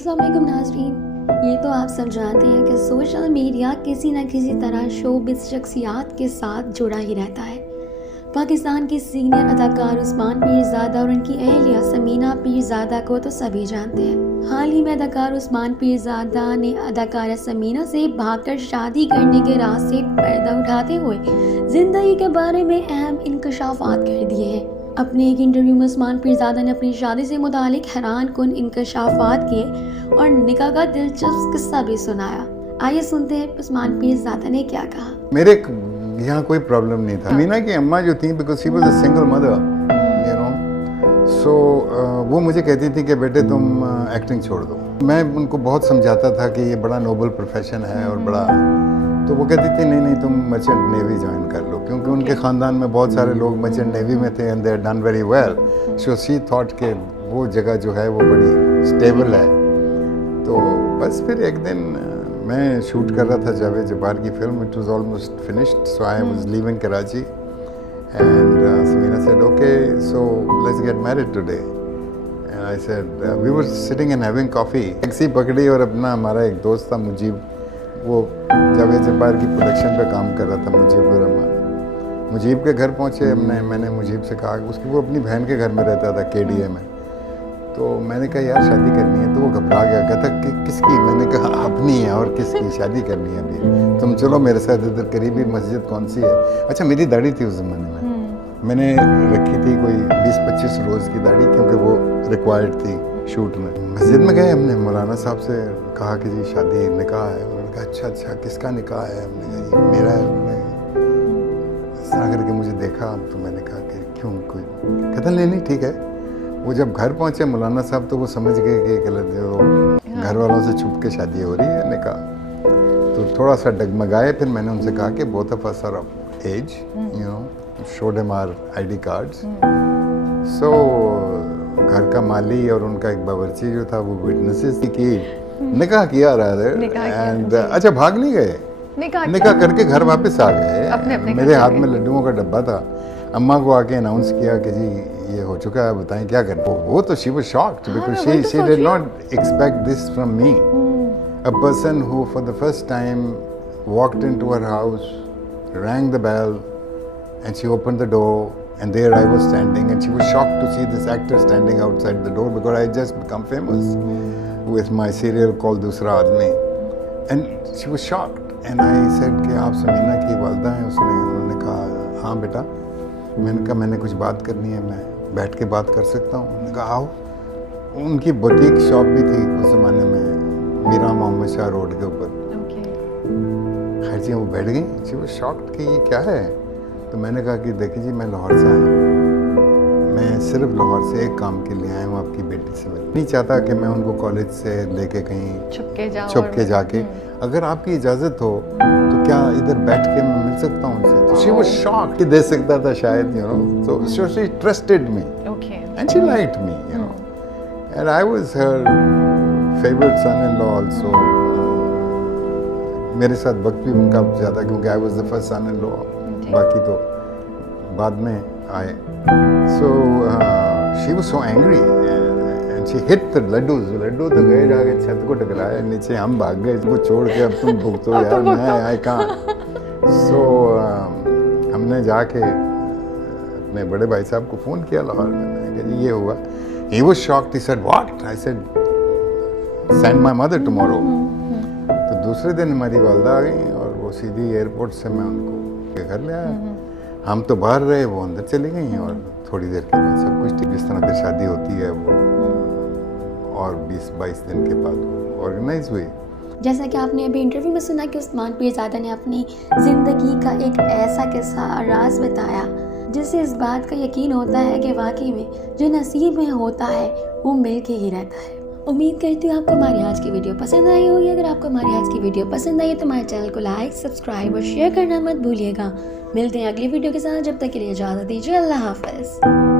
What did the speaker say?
अस्सलाम वालेकुम नाज़रीन, ये तो आप सब जानते हैं कि सोशल मीडिया किसी न किसी तरह शोबिज़ शख्सियात के साथ जुड़ा ही रहता है। पाकिस्तान के सीनियर अदाकार उस्मान पीरज़ादा और उनकी अहलिया समीना पीरज़ादा को तो सभी जानते हैं। हाल ही में अदाकार उस्मान पीरज़ादा ने अदाकारा समीना से भागकर शादी करने के राज से पर्दा उठाते हुए ज़िंदगी के बारे में अहम इंकशाफात कर दिए हैं। अपने एक इंटरव्यू में उस्मान पीरज़ादा ने अपनी शादी से मुतालिक हैरान कुन इंकशाफात किए और निकाह का दिलचस्प किस्सा भी सुनाया। आइए सुनते हैं उस्मान पीरज़ादा ने क्या कहा। मेरे यहाँ कोई प्रॉब्लम नहीं था। मीना की अम्मा जो थी, because she was a single mother, you know, so वो मुझे कहती थी कि बेटे तुम एक्टिंग छोड़ दो। मैं उनको बहुत समझाता था कि ये बड़ा नोबल प्रोफेशन है और बड़ा, तो वो कहती थी नहीं तुम मर्चेंट नेवी ज्वाइन कर लो, क्योंकि उनके ख़ानदान में बहुत सारे लोग मर्चेंट नेवी में थे and they had done very well. So she thought कि वो जगह जो है वो बड़ी स्टेबल है। तो बस फिर एक दिन मैं शूट कर रहा था जावेद जब्बार की film, it was almost finished, so I was leaving Karachi and Samina said okay so let's get married today and I said we were sitting and having coffee. Taxi पकड़ी और अपना हमारा एक दोस्त था मुजीब, वो जावेद जब्बार की प्रोडक्शन पे काम कर रहा था, मुजीब रहमान। मुजीब के घर पहुँचे मैंने मुजीब से कहा, उसकी वो अपनी बहन के घर में रहता था KDA में। तो मैंने कहा यार शादी करनी है, तो वो घबरा गया, कहता कि किसकी? मैंने कहा अपनी है और किसकी शादी करनी है अभी, तुम चलो मेरे साथ, इधर करीबी मस्जिद कौन सी है? अच्छा मेरी दाढ़ी थी उस ज़माने में, मैंने रखी थी कोई 20-25 रोज़ की दाढ़ी, क्योंकि वो रिक्वायर्ड थी शूट में। मस्जिद में गए, हमने मौलाना साहब से कहा कि जी शादी निकाह है। उन्होंने कहा अच्छा किसका निकाह है? हमने कहा ये मेरा है। इस तरह करके मुझे देखा, तो मैंने कहा कि क्यों, कोई? कहता नहीं ठीक है। वो जब घर पहुंचे मौलाना साहब, तो वो समझ गए कि गलत जो घर वालों से छुप के शादी हो रही है निकाह। तो थोड़ा सा डगमगाए, फिर मैंने उनसे कहा कि both of us are of age, you know, showed him our ID cards. So घर का माली और उनका एक बावर्ची जो था वो विटनेसेस की निकाह किया एंड अच्छा भाग नहीं गए, निकाह करके घर वापस आ गए। मेरे हाथ में लड्डुओं का डब्बा था। अम्मा को आके अनाउंस किया कि जी ये हो चुका है, बताएं क्या करें। वो तो she was shocked because she did not expect this from me, a person who for the first time walked into her house, rang the bell and she opened the door and there I was standing and she was shocked to see this actor standing outside the door because I had just become famous with my serial called दूसरा आदमी, and she was shocked and I said कि आप समीना की वालदा हैं? उन्होंने कहा हाँ बेटा। मैंने कहा मैंने कुछ बात करनी है, मैं बैठ के बात कर सकता हूँ? उन्होंने कहा आओ। उनकी बुटीक शॉप भी थी उस ज़माने में मीरा मोहम्मद शाह रोड के ऊपर। खैर जी वो बैठ गई, शी वाज शॉक्ड कि ये क्या है। तो मैंने कहा कि देखिए जी मैं लाहौर से आया हूँ, मैं सिर्फ लाहौर से एक काम के लिए आया हूँ, आपकी बेटी से मिलना। नहीं चाहता कि मैं उनको कॉलेज से लेके कहीं छुप के जाके, अगर आपकी इजाज़त हो तो क्या इधर बैठ के मैं मिल सकता हूँ उनसे? तो शी वाज शॉक्ड कि दे सकता था शायद, you know, so she trusted me and she liked me, you know, and I was her favourite son in law also. मेरे साथ वक्त भी उनका ज़्यादा, क्योंकि I was the first son in law, बाकी तो बाद में आए। So she was so angry and she hit the laddoo तो गए जाके छत को टकराए, नीचे हम भाग गए इसको छोड़ के, अब तुम भुगतो यार, मैं आई कहाँ। सो हमने जाके अपने बड़े भाई साहब को फ़ोन किया लाहौर में, मैंने कहा जी ये हुआ। He was shocked, he said what? I said send my mother tomorrow. तो दूसरे दिन हमारी वालदा आ गई और वो सीधी एयरपोर्ट से मैं उनको घर ले आया। हम तो बाहर रहे, वो अंदर चली गई और थोड़ी देर के बाद सब कुछ ठीक, जिस तरह से शादी होती है वो, और 20-22 दिन के बाद वो ऑर्गेनाइज हुई। जैसा कि आपने अभी इंटरव्यू में सुना कि उस्मान पीरज़ादा ने अपनी ज़िंदगी का एक ऐसा किस्सा राज बताया जिससे इस बात का यकीन होता है कि वाकई में जो नसीब में होता है वो मिल के ही रहता है। उम्मीद करती हूँ आपको हमारी आज की वीडियो पसंद आई होगी। अगर आपको हमारी आज की वीडियो पसंद आई तो हमारे चैनल को लाइक, सब्सक्राइब और शेयर करना मत भूलिएगा। मिलते हैं अगली वीडियो के साथ, जब तक के लिए इजाज़त दीजिए। अल्लाह हाफ़िज़।